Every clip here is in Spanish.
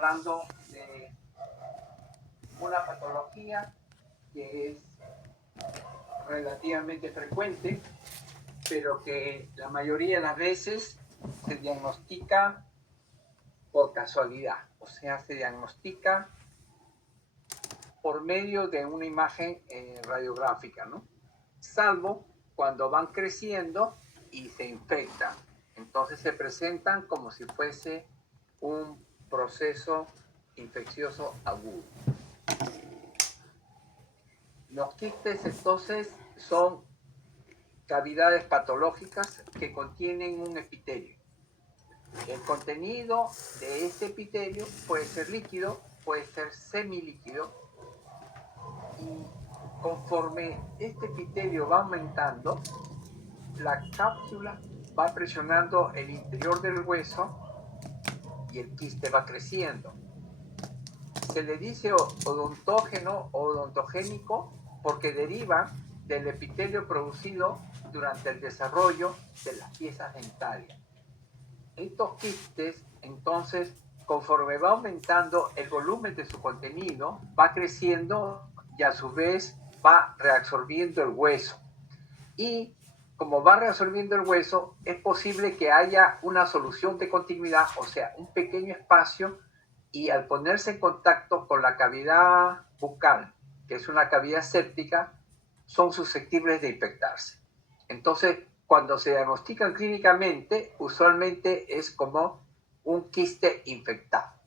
hablando de una patología que es relativamente frecuente, pero que la mayoría de las veces se diagnostica por casualidad, o sea, se diagnostica por medio de una imagen radiográfica, ¿no? Salvo cuando van creciendo y se infectan. Entonces se presentan como si fuese un proceso infeccioso agudo. Los quistes entonces son cavidades patológicas que contienen un epitelio. El contenido de este epitelio puede ser líquido, puede ser semilíquido, y conforme este epitelio va aumentando, la cápsula va presionando el interior del hueso y el quiste va creciendo. Se le dice odontógeno o odontogénico porque deriva del epitelio producido durante el desarrollo de las piezas dentarias. Estos quistes, entonces, conforme va aumentando el volumen de su contenido, va creciendo y a su vez va reabsorbiendo el hueso. Y como va reabsorbiendo el hueso, es posible que haya una solución de continuidad, o sea, un pequeño espacio, y al ponerse en contacto con la cavidad bucal, que es una cavidad séptica, son susceptibles de infectarse. Entonces, cuando se diagnostican clínicamente, usualmente es como un quiste infectado.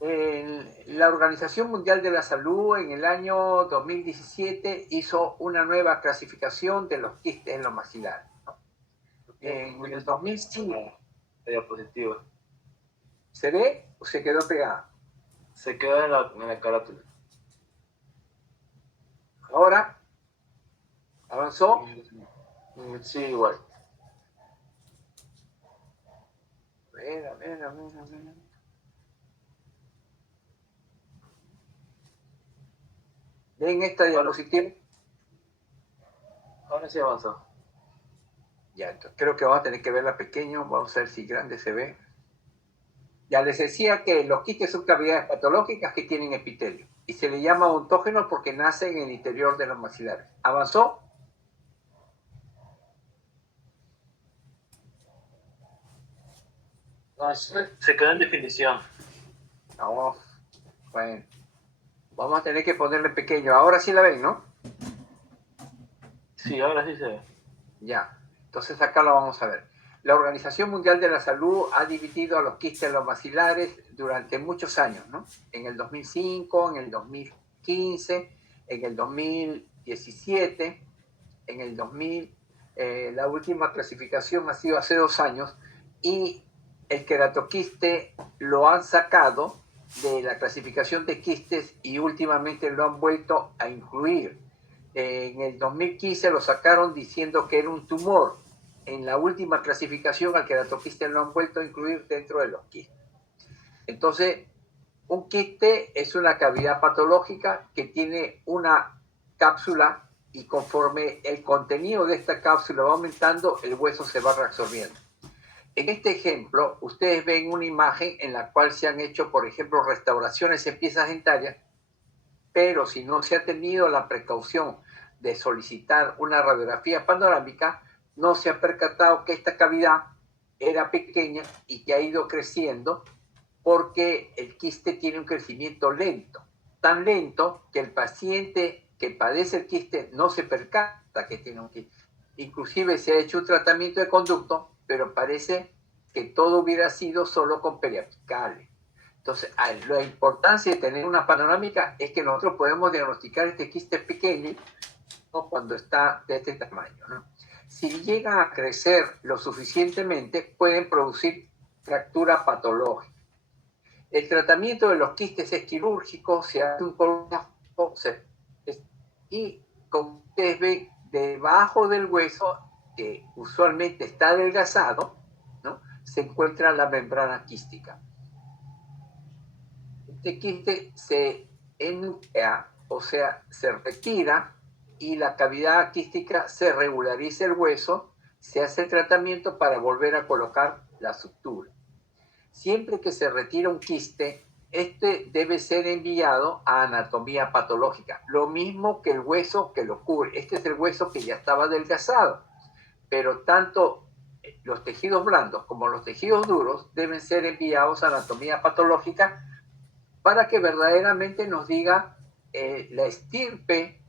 La Organización Mundial de la Salud en el año 2017 hizo una nueva clasificación de los quistes en los maxilares, ¿no? En el 2005. La diapositiva. ¿Se ve o se quedó pegada? Se queda en la carátula. Ahora, ¿avanzó? Sí, igual. A ver. ¿Ven esta diapositiva? Ahora sí avanzó. Ya, entonces creo que vamos a tener que verla pequeño. Vamos a ver si grande se ve. Ya les decía que los quistes son cavidades patológicas que tienen epitelio y se le llama odontógenos porque nacen en el interior de los maxilares. ¿Avanzó? No, se queda en definición. No. Bueno, vamos a tener que ponerle pequeño. Ahora sí la ven, ¿no? Sí, ahora sí se ve. Ya, entonces acá lo vamos a ver. La Organización Mundial de la Salud ha dividido a los quistes en los maxilares durante muchos años, ¿no? En el 2005, en el 2015, en el 2017, en el 2000, la última clasificación ha sido hace 2 años, y el queratoquiste lo han sacado de la clasificación de quistes y últimamente lo han vuelto a incluir. En el 2015 lo sacaron diciendo que era un tumor. En la última clasificación al queratoquiste lo han vuelto a incluir dentro de los quistes. Entonces, un quiste es una cavidad patológica que tiene una cápsula y conforme el contenido de esta cápsula va aumentando, el hueso se va reabsorbiendo. En este ejemplo, ustedes ven una imagen en la cual se han hecho, por ejemplo, restauraciones en piezas dentarias, pero si no se ha tenido la precaución de solicitar una radiografía panorámica, no se ha percatado que esta cavidad era pequeña y que ha ido creciendo porque el quiste tiene un crecimiento lento, tan lento que el paciente que padece el quiste no se percata que tiene un quiste. Inclusive se ha hecho un tratamiento de conducto, pero parece que todo hubiera sido solo con periapicales. Entonces, la importancia de tener una panorámica es que nosotros podemos diagnosticar este quiste pequeño, ¿no?, cuando está de este tamaño, ¿no? Si llegan a crecer lo suficientemente, pueden producir fractura patológica. El tratamiento de los quistes es quirúrgico, se hace un colágeno y, como ustedes ven, debajo del hueso, que usualmente está adelgazado, ¿no?, se encuentra la membrana quística. Este quiste se enuclea, o sea, se retira, y la cavidad quística se regulariza el hueso, se hace el tratamiento para volver a colocar la sutura. Siempre que se retira un quiste, este debe ser enviado a anatomía patológica. Lo mismo que el hueso que lo cubre. Este es el hueso que ya estaba adelgazado, pero tanto los tejidos blandos como los tejidos duros deben ser enviados a anatomía patológica para que verdaderamente nos diga la estirpe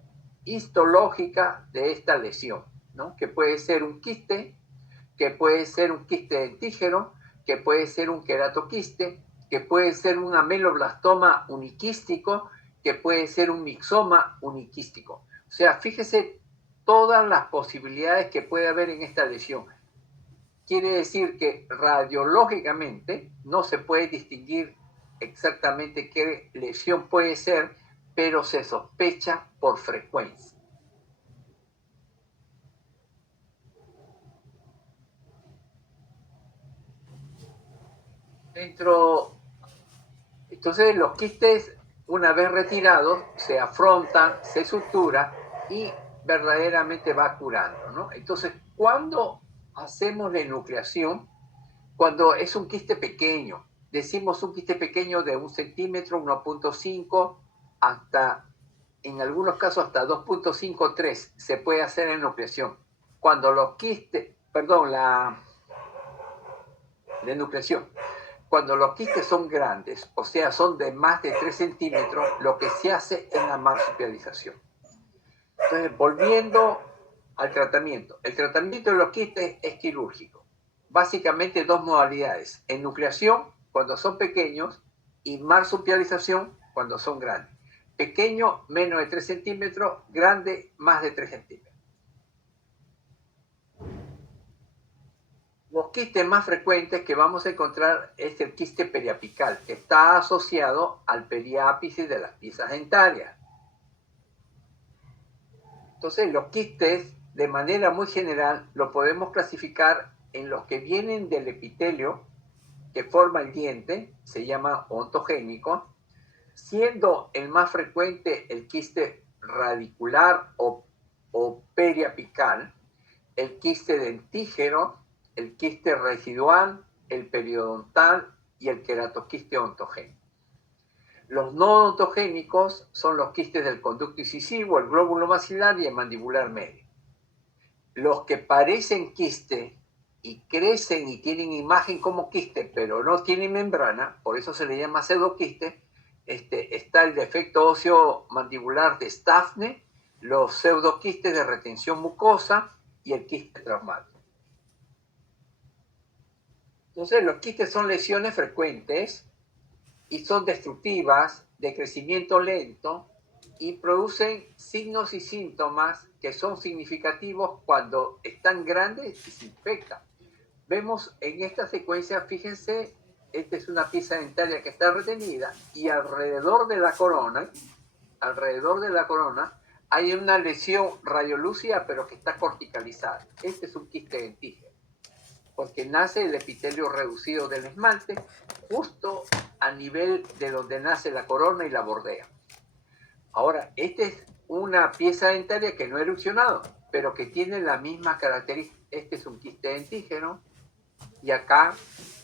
histológica de esta lesión, ¿no? Que puede ser un quiste, que puede ser un quiste dentígeno, que puede ser un queratoquiste, que puede ser un ameloblastoma uniquístico, que puede ser un mixoma uniquístico. O sea, fíjese todas las posibilidades que puede haber en esta lesión. Quiere decir que radiológicamente no se puede distinguir exactamente qué lesión puede ser, pero se sospecha por frecuencia. Entonces los quistes, una vez retirados, se afrontan, se sutura y verdaderamente va curando, ¿no? Entonces, ¿cuándo hacemos la enucleación? Cuando es un quiste pequeño. Decimos un quiste pequeño de 1 centímetro, 1.5, hasta, en algunos casos, hasta 2.5, 3, se puede hacer enucleación. Cuando los quistes, perdón, la enucleación. Cuando los quistes son grandes, o sea, son de más de 3 centímetros, lo que se hace es la marsupialización. Entonces, volviendo al tratamiento. El tratamiento de los quistes es quirúrgico. Básicamente dos modalidades: enucleación cuando son pequeños y marsupialización cuando son grandes. Pequeño, menos de 3 centímetros, grande, más de 3 centímetros. Los quistes más frecuentes que vamos a encontrar es el quiste periapical, que está asociado al periápice de las piezas dentarias. Entonces, los quistes, de manera muy general, lo podemos clasificar en los que vienen del epitelio que forma el diente, se llama ontogénico, siendo el más frecuente el quiste radicular o periapical, el quiste dentígeno, el quiste residual, el periodontal y el queratoquiste ontogénico. Los no ontogénicos son los quistes del conducto incisivo, el glóbulo maxilar y el mandibular medio. Los que parecen quiste y crecen y tienen imagen como quiste, pero no tienen membrana, por eso se le llama pseudoquiste, está el defecto óseo mandibular de Staffne, los pseudoquistes de retención mucosa y el quiste traumático. Entonces, los quistes son lesiones frecuentes y son destructivas, de crecimiento lento, y producen signos y síntomas que son significativos cuando están grandes y se infectan. Vemos en esta secuencia, fíjense, esta es una pieza dentaria que está retenida y alrededor de la corona hay una lesión radiolúcida pero que está corticalizada. Este es un quiste dentígeno, porque nace el epitelio reducido del esmalte justo a nivel de donde nace la corona y la bordea. Ahora, esta es una pieza dentaria que no ha erupcionado, pero que tiene la misma característica. Este es un quiste dentígeno y acá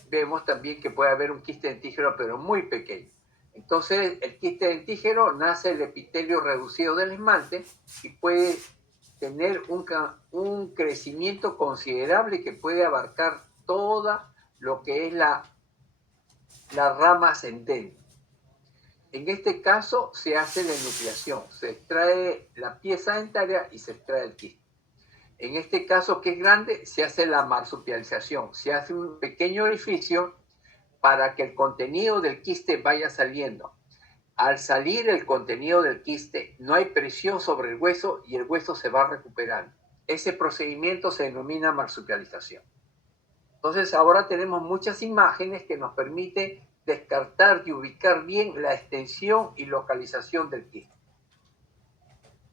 vemos también que puede haber un quiste dentígeno, pero muy pequeño. Entonces, el quiste dentígeno nace el epitelio reducido del esmalte y puede tener un crecimiento considerable que puede abarcar toda lo que es la rama ascendente. En este caso se hace la enucleación, se extrae la pieza dentaria y se extrae el quiste. En este caso, que es grande, se hace la marsupialización, se hace un pequeño orificio para que el contenido del quiste vaya saliendo. Al salir el contenido del quiste, no hay presión sobre el hueso y el hueso se va recuperando. Ese procedimiento se denomina marsupialización. Entonces, ahora tenemos muchas imágenes que nos permiten descartar y ubicar bien la extensión y localización del quiste.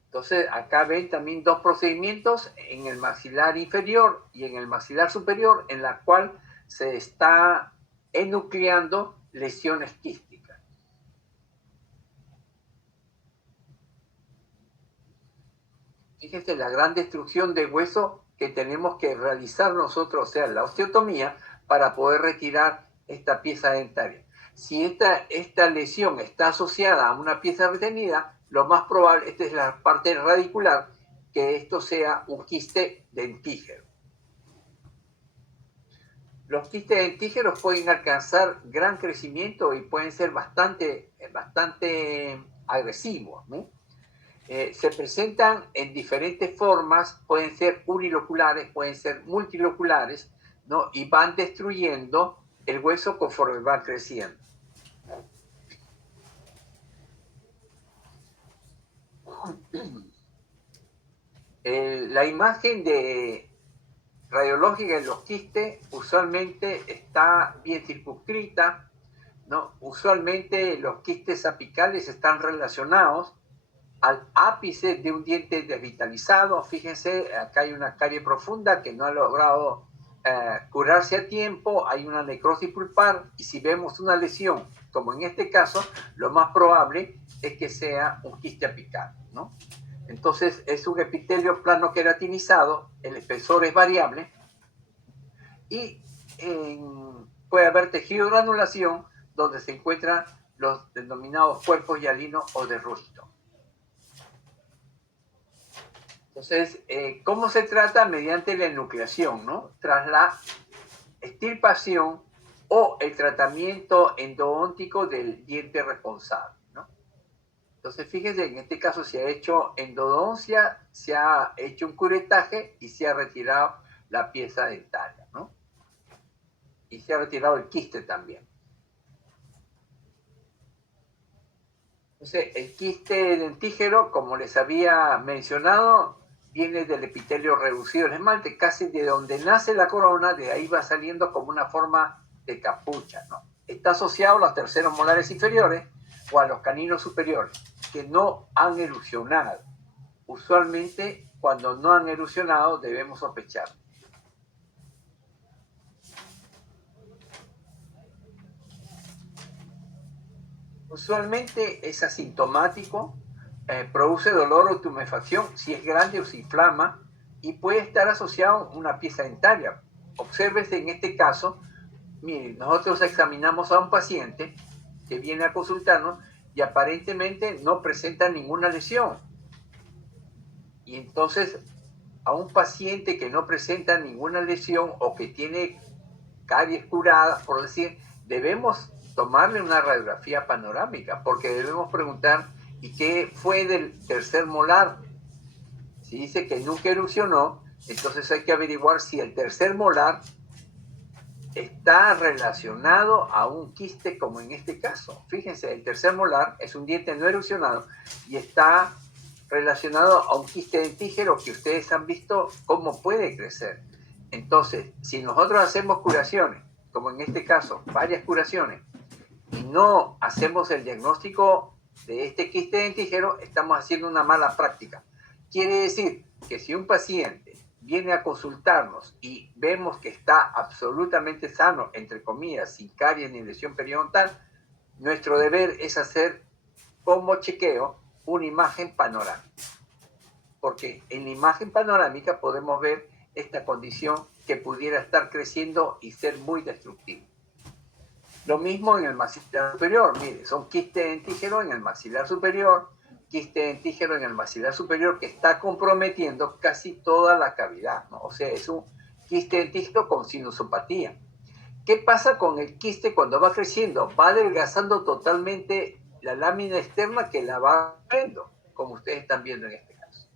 Entonces, acá ven también dos procedimientos en el maxilar inferior y en el maxilar superior, en la cual se está enucleando lesiones quísticas. Fíjense la gran destrucción de hueso que tenemos que realizar nosotros, o sea, la osteotomía, para poder retirar esta pieza dentaria. Si esta lesión está asociada a una pieza retenida, lo más probable, esta es la parte radicular, que esto sea un quiste dentígero. Los quistes dentígeros pueden alcanzar gran crecimiento y pueden ser bastante agresivos, ¿no? Se presentan en diferentes formas, pueden ser uniloculares, pueden ser multiloculares, ¿no? Y van destruyendo el hueso conforme van creciendo. La imagen radiológica de los quistes usualmente está bien circunscrita, ¿no? Usualmente los quistes apicales están relacionados al ápice de un diente desvitalizado. Fíjense, acá hay una carie profunda que no ha logrado curarse a tiempo, hay una necrosis pulpar, y si vemos una lesión, como en este caso, lo más probable es que sea un quiste apical, ¿no? Entonces es un epitelio plano queratinizado, el espesor es variable y puede haber tejido de granulación donde se encuentran los denominados cuerpos hialinos o de Rushton. Entonces, ¿cómo se trata? Mediante la enucleación, ¿no? Tras la extirpación o el tratamiento endodóntico del diente responsable, ¿no? Entonces, fíjense, en este caso se ha hecho endodoncia, se ha hecho un curetaje y se ha retirado la pieza dentaria, ¿no? Y se ha retirado el quiste también. Entonces, el quiste dentígero, como les había mencionado, viene del epitelio reducido del esmalte, casi de donde nace la corona, de ahí va saliendo como una forma de capucha, ¿no? Está asociado a los terceros molares inferiores o a los caninos superiores, que no han erosionado. Usualmente, cuando no han erosionado, debemos sospechar. Usualmente es asintomático, produce dolor o tumefacción si es grande o se inflama y puede estar asociado a una pieza dentaria. Obsérvese en este caso, miren, nosotros examinamos a un paciente que viene a consultarnos y aparentemente no presenta ninguna lesión. Y entonces a un paciente que no presenta ninguna lesión o que tiene caries curadas, por decir, debemos tomarle una radiografía panorámica, porque debemos preguntar, ¿y qué fue del tercer molar? Si dice que nunca erupcionó, entonces hay que averiguar si el tercer molar está relacionado a un quiste, como en este caso. Fíjense, el tercer molar es un diente no erupcionado y está relacionado a un quiste dentígero que ustedes han visto cómo puede crecer. Entonces, si nosotros hacemos curaciones, como en este caso, varias curaciones, y no hacemos el diagnóstico de este quiste dentígero, estamos haciendo una mala práctica. Quiere decir que si un paciente viene a consultarnos y vemos que está absolutamente sano, entre comillas, sin caries ni lesión periodontal, nuestro deber es hacer como chequeo una imagen panorámica. Porque en la imagen panorámica podemos ver esta condición que pudiera estar creciendo y ser muy destructiva. Lo mismo en el maxilar superior, mire, son quistes dentígeros en el maxilar superior, quiste dentígero en el maxilar superior que está comprometiendo casi toda la cavidad, ¿no? O sea, es un quiste dentígero con sinusopatía. ¿Qué pasa con el quiste cuando va creciendo? Va adelgazando totalmente la lámina externa que la va abriendo, como ustedes están viendo en este caso.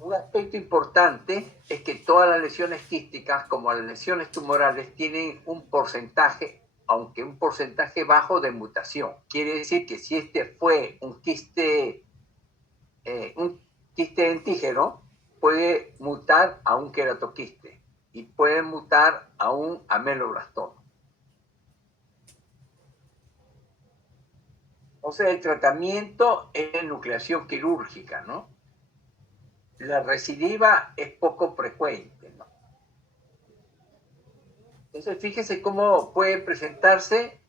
Un aspecto importante es que todas las lesiones quísticas, como las lesiones tumorales, tienen un porcentaje, aunque un porcentaje bajo de mutación. Quiere decir que si este fue un quiste dentígero, puede mutar a un queratoquiste y puede mutar a un ameloblastoma. O sea, el tratamiento es nucleación quirúrgica, ¿no? La recidiva es poco frecuente, ¿no? Entonces, fíjese cómo puede presentarse.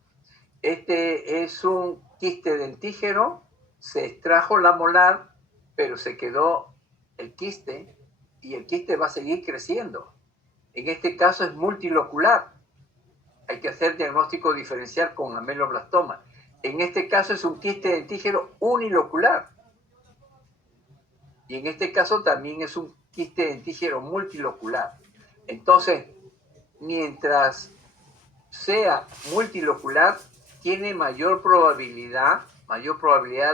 Este es un quiste dentígero, se extrajo la molar, pero se quedó el quiste y el quiste va a seguir creciendo. En este caso es multilocular. Hay que hacer diagnóstico diferencial con ameloblastoma. En este caso es un quiste dentígero unilocular. Y en este caso también es un quiste dentígero multilocular. Entonces, mientras sea multilocular, tiene mayor probabilidad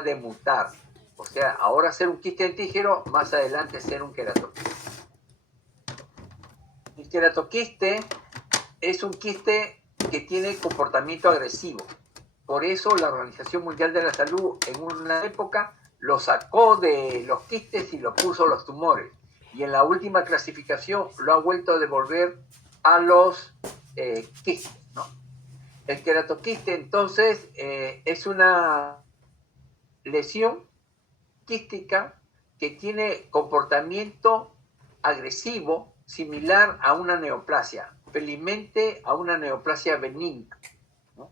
de mutar. O sea, ahora ser un quiste dentígero, más adelante ser un queratoquiste. El queratoquiste es un quiste que tiene comportamiento agresivo. Por eso la Organización Mundial de la Salud en una época lo sacó de los quistes y lo puso a los tumores. Y en la última clasificación lo ha vuelto a devolver a los quistes, ¿no? El queratoquiste entonces es una lesión quística que tiene comportamiento agresivo similar a una neoplasia, felizmente a una neoplasia benigna, ¿no?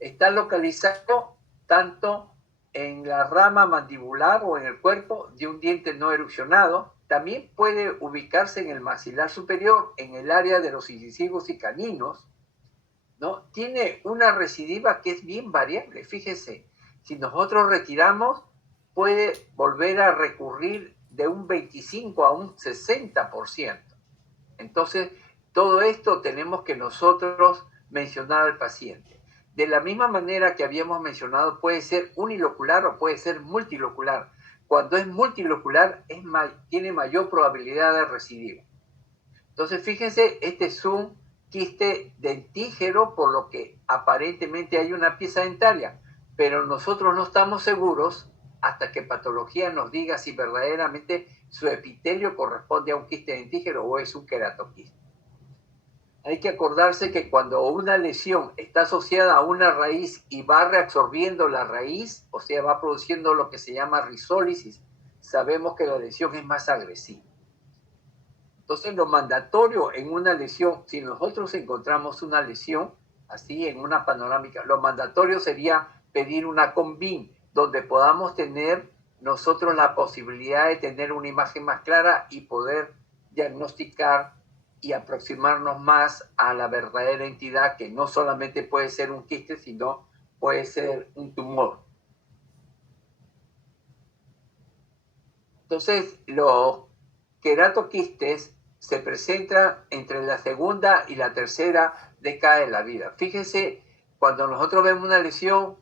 Está localizado tanto en la rama mandibular o en el cuerpo de un diente no erupcionado. También puede ubicarse en el maxilar superior, en el área de los incisivos y caninos, ¿no? Tiene una recidiva que es bien variable. Fíjese, si nosotros retiramos, puede volver a recurrir de un 25 a un 60%. Entonces, todo esto tenemos que nosotros mencionar al paciente. De la misma manera que habíamos mencionado, puede ser unilocular o puede ser multilocular. Cuando es multilocular, tiene mayor probabilidad de recidiva. Entonces, fíjense, este es un quiste dentígero, por lo que aparentemente hay una pieza dentaria, pero nosotros no estamos seguros hasta que patología nos diga si verdaderamente su epitelio corresponde a un quiste dentígero o es un queratoquiste. Hay que acordarse que cuando una lesión está asociada a una raíz y va reabsorbiendo la raíz, o sea, va produciendo lo que se llama rizólisis, sabemos que la lesión es más agresiva. Entonces, lo mandatorio en una lesión, si nosotros encontramos una lesión, así en una panorámica, lo mandatorio sería pedir una CONVIN, donde podamos tener nosotros la posibilidad de tener una imagen más clara y poder diagnosticar y aproximarnos más a la verdadera entidad, que no solamente puede ser un quiste, sino puede ser un tumor. Entonces, los queratoquistes se presentan entre la segunda y la tercera década de la vida. Fíjense, cuando nosotros vemos una lesión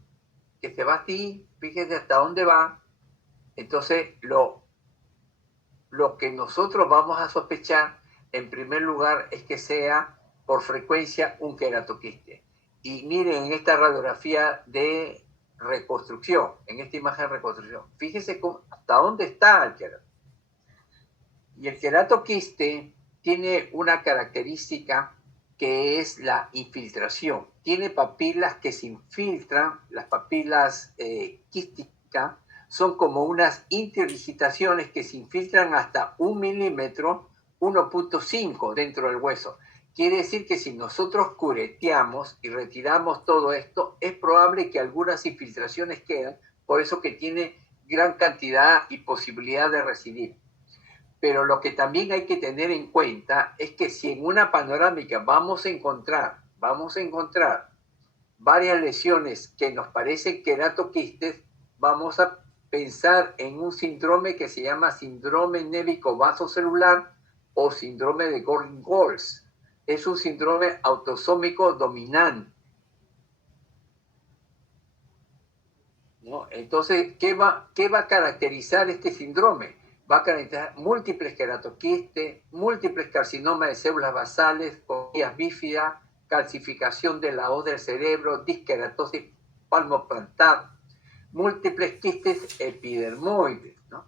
que se va así, fíjense hasta dónde va. Entonces, lo que nosotros vamos a sospechar, en primer lugar, es que sea por frecuencia un queratoquiste. Y miren en esta radiografía de reconstrucción, en esta imagen de reconstrucción, fíjense hasta dónde está el queratoquiste. Y el queratoquiste tiene una característica que es la infiltración. Tiene papilas que se infiltran, las papilas quísticas son como unas interdigitaciones que se infiltran hasta 1 milímetro, 1.5 dentro del hueso. Quiere decir que si nosotros cureteamos y retiramos todo esto, es probable que algunas infiltraciones queden, por eso que tiene gran cantidad y posibilidad de recidir. Pero lo que también hay que tener en cuenta es que si en una panorámica vamos a encontrar varias lesiones que nos parecen queratoquistes, vamos a pensar en un síndrome que se llama síndrome névico vasocelular o síndrome de Gordon-Goltz. Es un síndrome autosómico dominante, ¿no? Entonces, ¿qué va a caracterizar este síndrome? Va a caracterizar múltiples queratoquistes, múltiples carcinomas de células basales, costillas bífidas, calcificación de la hoz del cerebro, disqueratosis palmoplantar, múltiples quistes epidermoides, ¿no?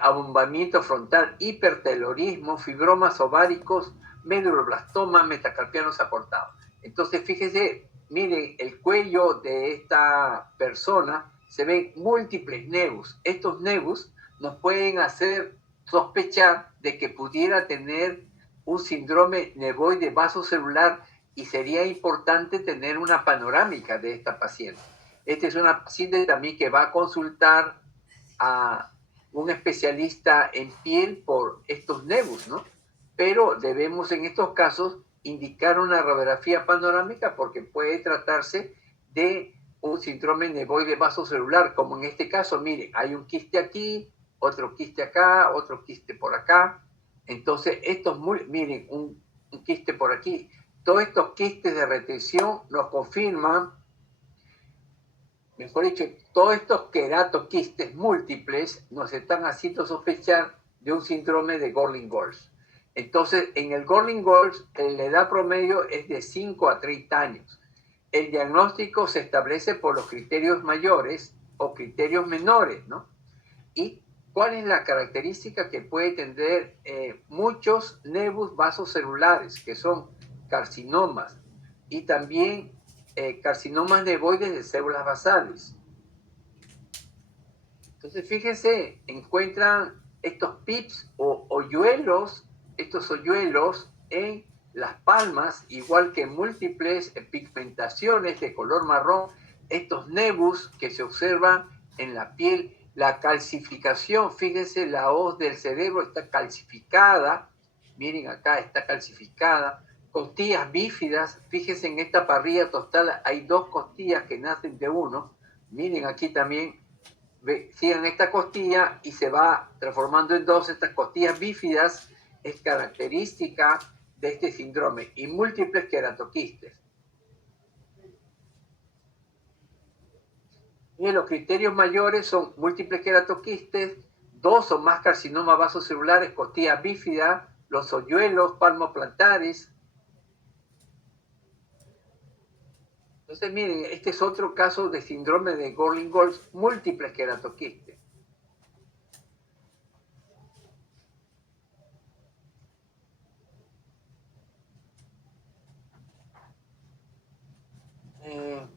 Abombamiento frontal, hipertelorismo, fibromas ováricos, meduloblastoma, metacarpianos aportados. Entonces, fíjese, miren, el cuello de esta persona se ven múltiples nevus. Estos nevus nos pueden hacer sospechar de que pudiera tener un síndrome nevoide vasocelular y sería importante tener una panorámica de esta paciente. Esta es una paciente también que va a consultar a un especialista en piel por estos nevus, ¿no? pero debemos en estos casos indicar una radiografía panorámica porque puede tratarse de un síndrome nevoide vasocelular, como en este caso, miren, hay un quiste aquí, otro quiste acá, otro quiste por acá. Entonces, miren, un quiste por aquí. Todos estos quistes de retención nos confirman, mejor dicho, todos estos queratoquistes múltiples nos están haciendo sospechar de un síndrome de Gorlin-Goltz. Entonces, en el Gorlin-Goltz, la edad promedio es de 5 a 30 años. El diagnóstico se establece por los criterios mayores o criterios menores, ¿no? ¿Y cuál es la característica que puede tener muchos nevus vasocelulares, que son carcinomas, y también carcinomas nevoides de células basales? Entonces, fíjense, encuentran estos pips o hoyuelos, estos hoyuelos en las palmas, igual que múltiples pigmentaciones de color marrón, estos nevus que se observan en la piel, la calcificación, fíjense, la hoz del cerebro está calcificada, miren acá, está calcificada, costillas bífidas, fíjense en esta parrilla tostada, hay dos costillas que nacen de uno, miren aquí también, sigan esta costilla y se va transformando en dos. Estas costillas bífidas es característica de este síndrome y múltiples queratoquistes. Y los criterios mayores son múltiples queratoquistes, dos o más carcinomas vasocelulares, costillas bífidas, los hoyuelos palmoplantares. Entonces, miren, este es otro caso de síndrome de Gorlin-Goltz, múltiples queratoquistes.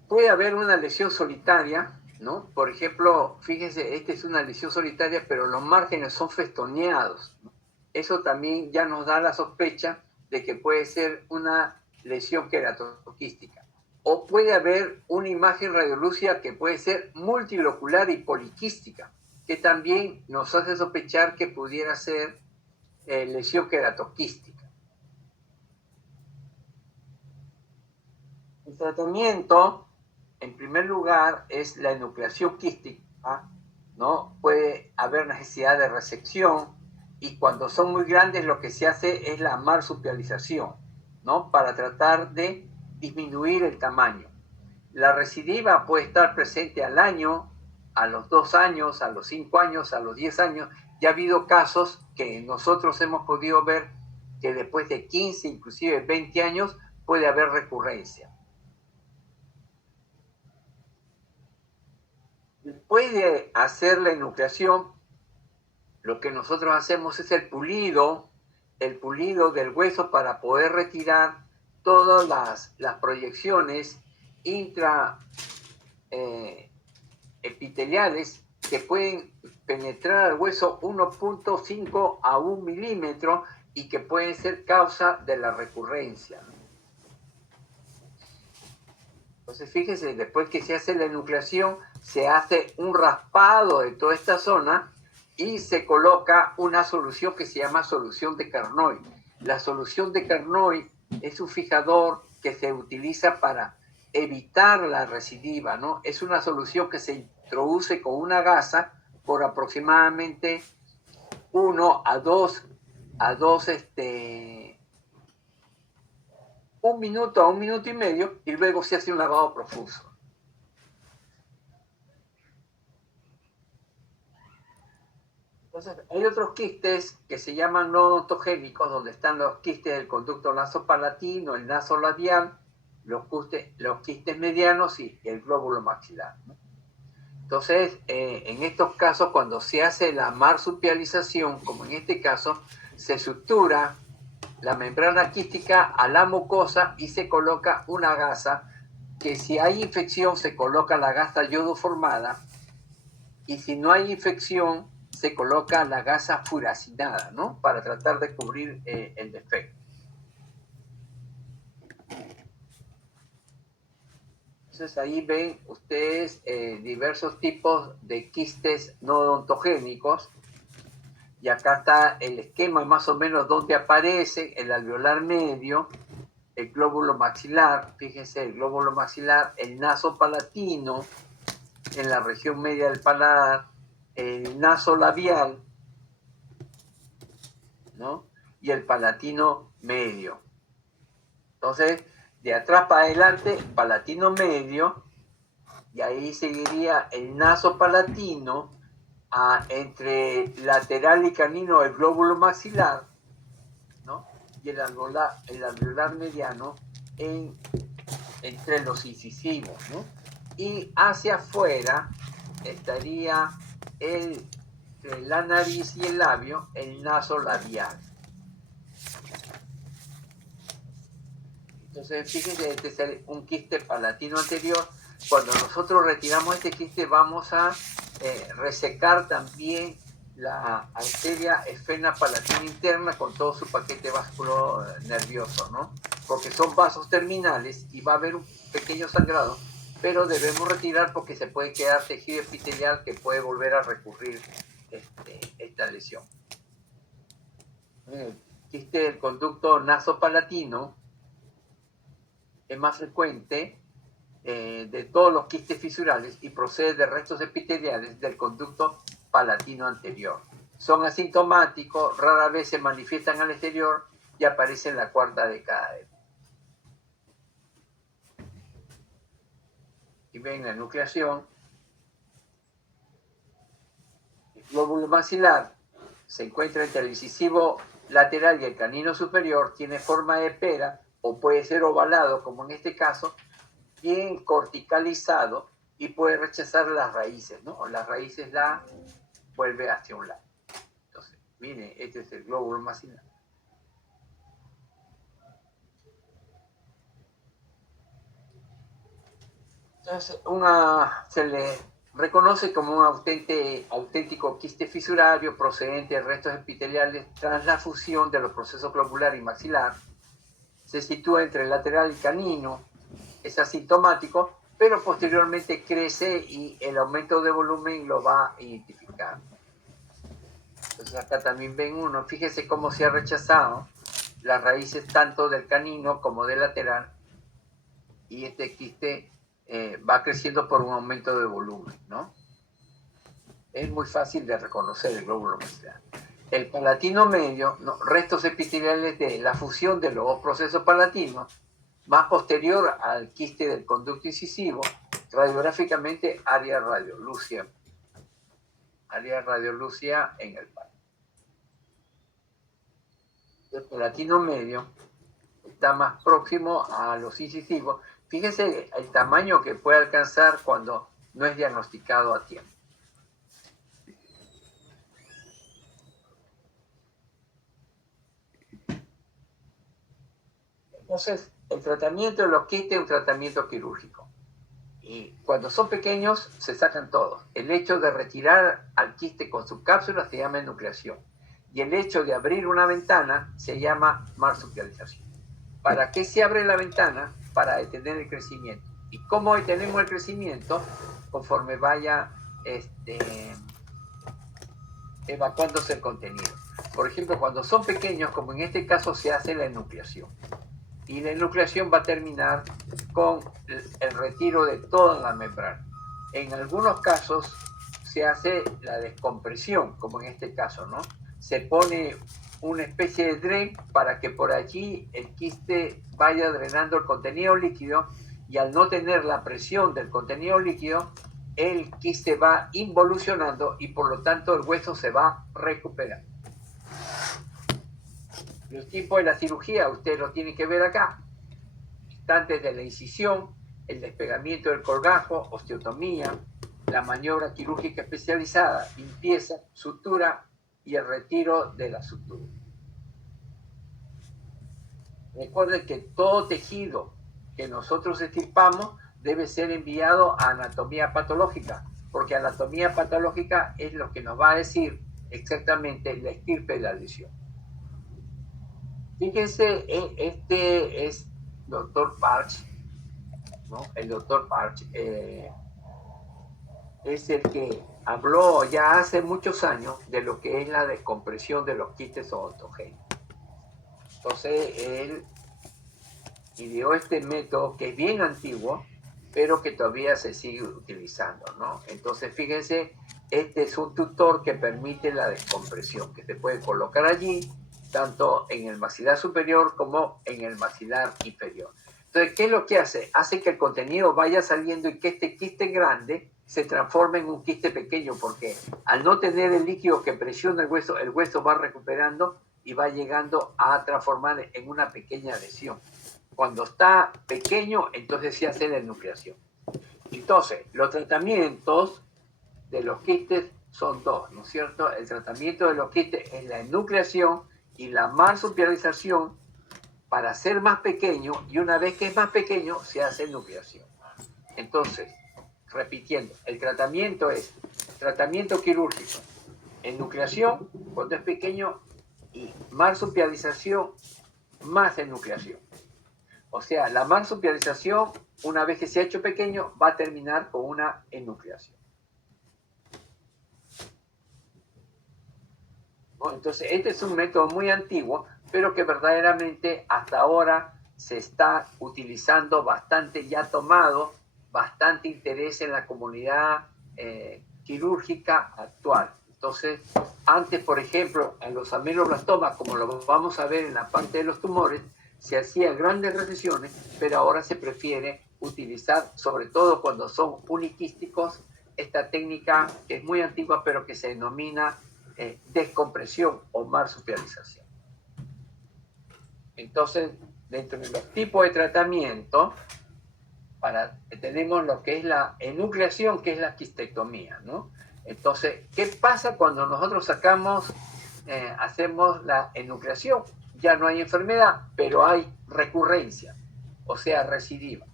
Puede haber una lesión solitaria, ¿no? Por ejemplo, fíjense, esta es una lesión solitaria, pero los márgenes son festoneados, ¿no? Eso también ya nos da la sospecha de que puede ser una lesión queratoquística. O puede haber una imagen radiolúcida que puede ser multilocular y poliquística, que también nos hace sospechar que pudiera ser lesión queratoquística. El tratamiento, en primer lugar, es la enucleación quística, ¿no? Puede haber necesidad de resección y cuando son muy grandes lo que se hace es la marsupialización, ¿no? Para tratar de disminuir el tamaño. La recidiva puede estar presente al año, a los 2 años, a los 5 años, a los 10 años. Ya ha habido casos que nosotros hemos podido ver que después de 15, inclusive 20 años, puede haber recurrencia. Después de hacer la enucleación, lo que nosotros hacemos es el pulido del hueso para poder retirar todas las proyecciones intraepiteliales que pueden penetrar al hueso 1.5 a 1 milímetro y que pueden ser causa de la recurrencia. Entonces, fíjense, después que se hace la enucleación, se hace un raspado de toda esta zona y se coloca una solución que se llama solución de Carnoy. La solución de Carnoy es un fijador que se utiliza para evitar la recidiva, ¿no? Es una solución que se introduce con una gasa por aproximadamente 1 a 2 1 minuto a 1 minuto y medio y luego se hace un lavado profuso. Entonces, hay otros quistes que se llaman no odontogénicos, donde están los quistes del conducto nasopalatino, el nasolabial, los quistes medianos y el glóbulo maxilar, ¿no? Entonces, en estos casos, cuando se hace la marsupialización, como en este caso, se sutura la membrana quística a la mucosa y se coloca una gasa, que si hay infección se coloca la gasa iodoformada y si no hay infección se coloca la gasa furacinada, ¿no? Para tratar de cubrir el defecto. Entonces ahí ven ustedes diversos tipos de quistes no odontogénicos. Y acá está el esquema más o menos donde aparece el alveolar medio, el glóbulo maxilar, fíjense, el glóbulo maxilar, el naso palatino en la región media del paladar, el naso labial, ¿no? Y el palatino medio. Entonces, de atrás para adelante, palatino medio, y ahí seguiría el naso palatino entre lateral y canino el glóbulo maxilar, ¿no? Y el alveolar mediano entre los incisivos, ¿no? Y hacia afuera estaría entre la nariz y el labio el naso labial. Entonces, fíjense, este es un quiste palatino anterior. Cuando nosotros retiramos este quiste, vamos a resecar también la arteria esfena palatina interna con todo su paquete vascular nervioso, ¿no? Porque son vasos terminales y va a haber un pequeño sangrado, pero debemos retirar porque se puede quedar tejido epitelial que puede volver a recurrir esta lesión. El quiste del conducto nasopalatino es más frecuente de todos los quistes fisurales y procede de restos epiteliales del conducto palatino anterior. Son asintomáticos, rara vez se manifiestan al exterior y aparecen en la cuarta década de vida. Y ven la nucleación. El glóbulo maxilar se encuentra entre el incisivo lateral y el canino superior, tiene forma de pera o puede ser ovalado, como en este caso, bien corticalizado y puede rechazar las raíces, ¿no? Las raíces la vuelve hacia un lado. Entonces, miren, este es el glóbulo maxilar. Entonces, se le reconoce como un auténtico quiste fisurario procedente de restos epiteliales tras la fusión de los procesos globular y maxilar. Se sitúa entre el lateral y canino, es asintomático, pero posteriormente crece y el aumento de volumen lo va a identificar. Entonces acá también ven uno, fíjese cómo se ha rechazado las raíces tanto del canino como del lateral, y este quiste va creciendo por un aumento de volumen, ¿no? Es muy fácil de reconocer el glóbulo maxilar. El palatino medio, ¿no? Restos epiteliales de la fusión de los dos procesos palatinos, más posterior al quiste del conducto incisivo, radiográficamente área radiolucia en el palo. El palatino medio está más próximo a los incisivos. Fíjense el tamaño que puede alcanzar cuando no es diagnosticado a tiempo. Entonces, el tratamiento de los quistes es un tratamiento quirúrgico. Y cuando son pequeños, se sacan todos. El hecho de retirar al quiste con su cápsula se llama enucleación. Y el hecho de abrir una ventana se llama marsupialización. ¿Para qué se abre la ventana? Para detener el crecimiento. ¿Y cómo detenemos el crecimiento? Conforme vaya evacuándose el contenido. Por ejemplo, cuando son pequeños, como en este caso, se hace la enucleación. Y la enucleación va a terminar con el retiro de toda la membrana. En algunos casos se hace la descompresión, como en este caso, ¿no? Se pone una especie de dren para que por allí el quiste vaya drenando el contenido líquido, y al no tener la presión del contenido líquido, el quiste va involucionando y por lo tanto el hueso se va recuperando. Los tiempos de la cirugía, usted lo tiene que ver acá. Antes de la incisión, el despegamiento del colgajo, osteotomía, la maniobra quirúrgica especializada, limpieza, sutura y el retiro de la sutura. Recuerden que todo tejido que nosotros extirpamos debe ser enviado a anatomía patológica, porque anatomía patológica es lo que nos va a decir exactamente la estirpe de la lesión. Fíjense, este es doctor Parch, ¿no? El doctor Parch es el que habló ya hace muchos años de lo que es la descompresión de los quistes odontogénicos. Entonces, él ideó este método que es bien antiguo, pero que todavía se sigue utilizando, ¿no? Entonces, fíjense, este es un tutor que permite la descompresión, que se puede colocar allí, tanto en el maxilar superior como en el maxilar inferior. Entonces, ¿qué es lo que hace? Hace que el contenido vaya saliendo y que este quiste grande se transforme en un quiste pequeño, porque al no tener el líquido que presiona el hueso va recuperando y va llegando a transformar en una pequeña lesión. Cuando está pequeño, entonces se hace la enucleación. Entonces, los tratamientos de los quistes son dos, ¿no es cierto? El tratamiento de los quistes es la enucleación y la marsupialización para ser más pequeño, y una vez que es más pequeño, se hace enucleación. Entonces, repitiendo, el tratamiento es tratamiento quirúrgico, enucleación cuando es pequeño y marsupialización más enucleación. O sea, la marsupialización, una vez que se ha hecho pequeño, va a terminar con una enucleación. ¿No? Entonces, este es un método muy antiguo, pero que verdaderamente hasta ahora se está utilizando bastante, ya ha tomado bastante interés en la comunidad quirúrgica actual. Entonces, antes, por ejemplo, a los ameloblastomas, como lo vamos a ver en la parte de los tumores, se hacían grandes recesiones, pero ahora se prefiere utilizar, sobre todo cuando son uniquísticos, esta técnica que es muy antigua, pero que se denomina descompresión o marsupialización. Entonces, dentro de los tipos de tratamiento, tenemos lo que es la enucleación, que es la quistectomía, ¿no? Entonces, ¿qué pasa cuando nosotros hacemos la enucleación? Ya no hay enfermedad, pero hay recurrencia, o sea, recidiva.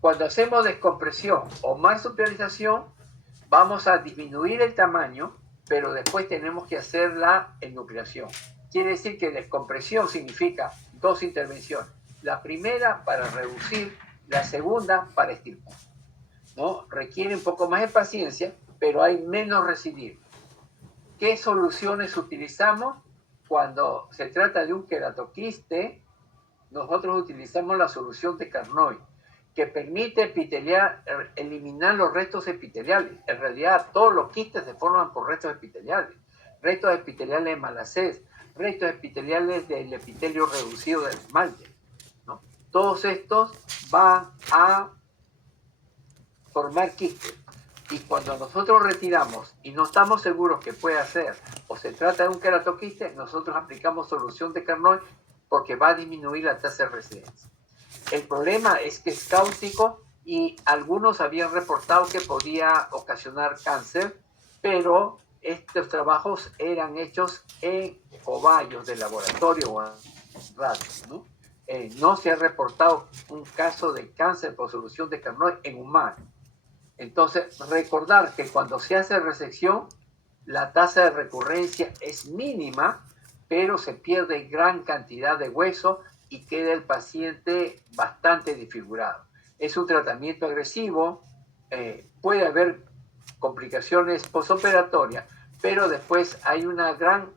Cuando hacemos descompresión o marsupialización, vamos a disminuir el tamaño, pero después tenemos que hacer la enucleación. Quiere decir que descompresión significa dos intervenciones. La primera para reducir, la segunda para extirpar, ¿no? Requiere un poco más de paciencia, pero hay menos recidivo. ¿Qué soluciones utilizamos? Cuando se trata de un queratoquiste, nosotros utilizamos la solución de Carnoy, que permite eliminar los restos epiteliales. En realidad, todos los quistes se forman por restos epiteliales. Restos epiteliales de Malacés, restos epiteliales del epitelio reducido del esmalte, ¿no? Todos estos van a formar quistes. Y cuando nosotros retiramos y no estamos seguros que puede ser o se trata de un queratoquiste, nosotros aplicamos solución de Carnoy porque va a disminuir la tasa de residencia. El problema es que es cáustico y algunos habían reportado que podía ocasionar cáncer, pero estos trabajos eran hechos en cobayos de laboratorio o en ratas, ¿no? No se ha reportado un caso de cáncer por solución de Carnoy en humanos. Entonces, recordar que cuando se hace resección, la tasa de recurrencia es mínima, pero se pierde gran cantidad de hueso y queda el paciente bastante desfigurado. Es un tratamiento agresivo, puede haber complicaciones postoperatorias, pero después hay una gran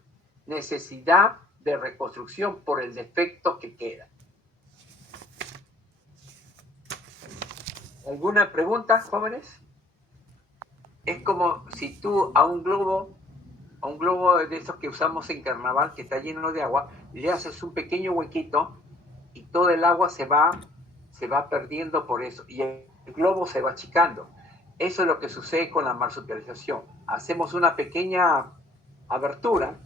necesidad de reconstrucción por el defecto que queda. ¿Alguna pregunta, jóvenes? Es como si tú a un globo de esos que usamos en carnaval, que está lleno de agua, le haces un pequeño huequito y todo el agua se va perdiendo por eso, y el globo se va achicando. Eso es lo que sucede con la marsupialización. Hacemos una pequeña abertura,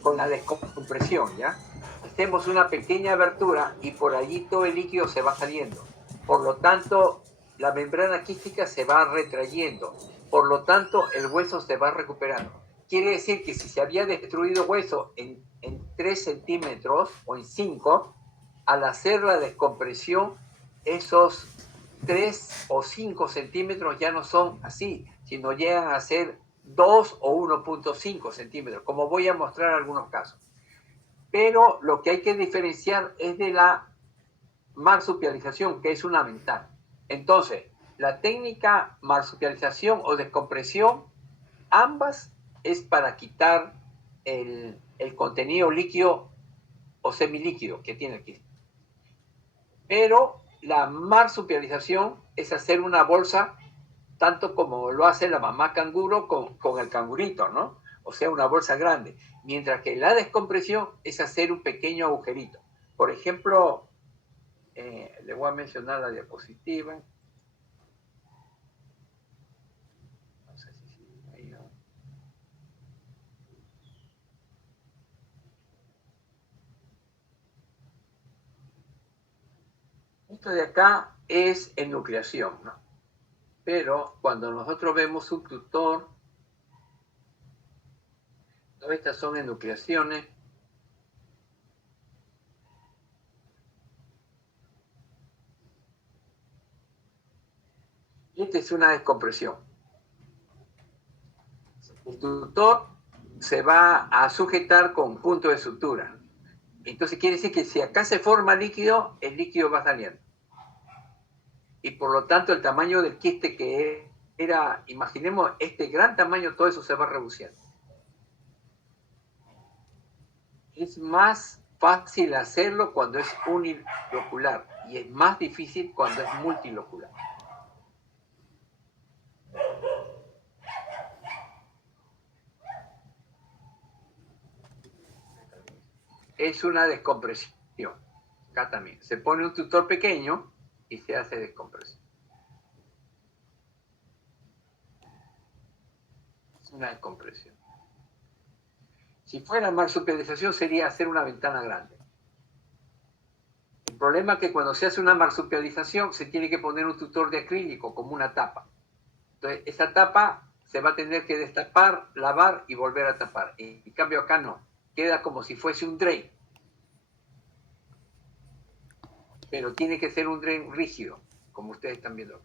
con la descompresión, ¿ya? Hacemos una pequeña abertura y por allí todo el líquido se va saliendo. Por lo tanto, la membrana quística se va retrayendo. Por lo tanto, el hueso se va recuperando. Quiere decir que si se había destruido hueso en 3 centímetros o en 5, al hacer la descompresión, esos 3 o 5 centímetros ya no son así, sino llegan a ser 2 o 1.5 centímetros, como voy a mostrar algunos casos. Pero lo que hay que diferenciar es de la marsupialización, que es fundamental. Entonces, La técnica marsupialización o descompresión, ambas es para quitar el contenido líquido o semilíquido que tiene el quiste. Pero la marsupialización es hacer una bolsa tanto como lo hace la mamá canguro con el cangurito, ¿no? O sea, una bolsa grande. Mientras que la descompresión es hacer un pequeño agujerito. Por ejemplo, le voy a mencionar la diapositiva. No sé si ahí, ¿no? Esto de acá es enucleación, ¿no? Pero cuando nosotros vemos un tutor, todas estas son enucleaciones. Y esta es una descompresión. El tutor se va a sujetar con punto de sutura. Entonces quiere decir que si acá se forma líquido, el líquido va saliendo. Y por lo tanto el tamaño del quiste que era, imaginemos este gran tamaño, todo eso se va reduciendo. Es más fácil hacerlo cuando es unilocular y es más difícil cuando es multilocular. Es una descompresión. Acá también. Se pone un tutor pequeño y se hace descompresión. Es una descompresión. Si fuera marsupialización sería hacer una ventana grande. El problema es que cuando se hace una marsupialización se tiene que poner un tutor de acrílico como una tapa. Entonces esa tapa se va a tener que destapar, lavar y volver a tapar. En cambio acá no. Queda como si fuese un drain. Pero tiene que ser un drain rígido, como ustedes están viendo.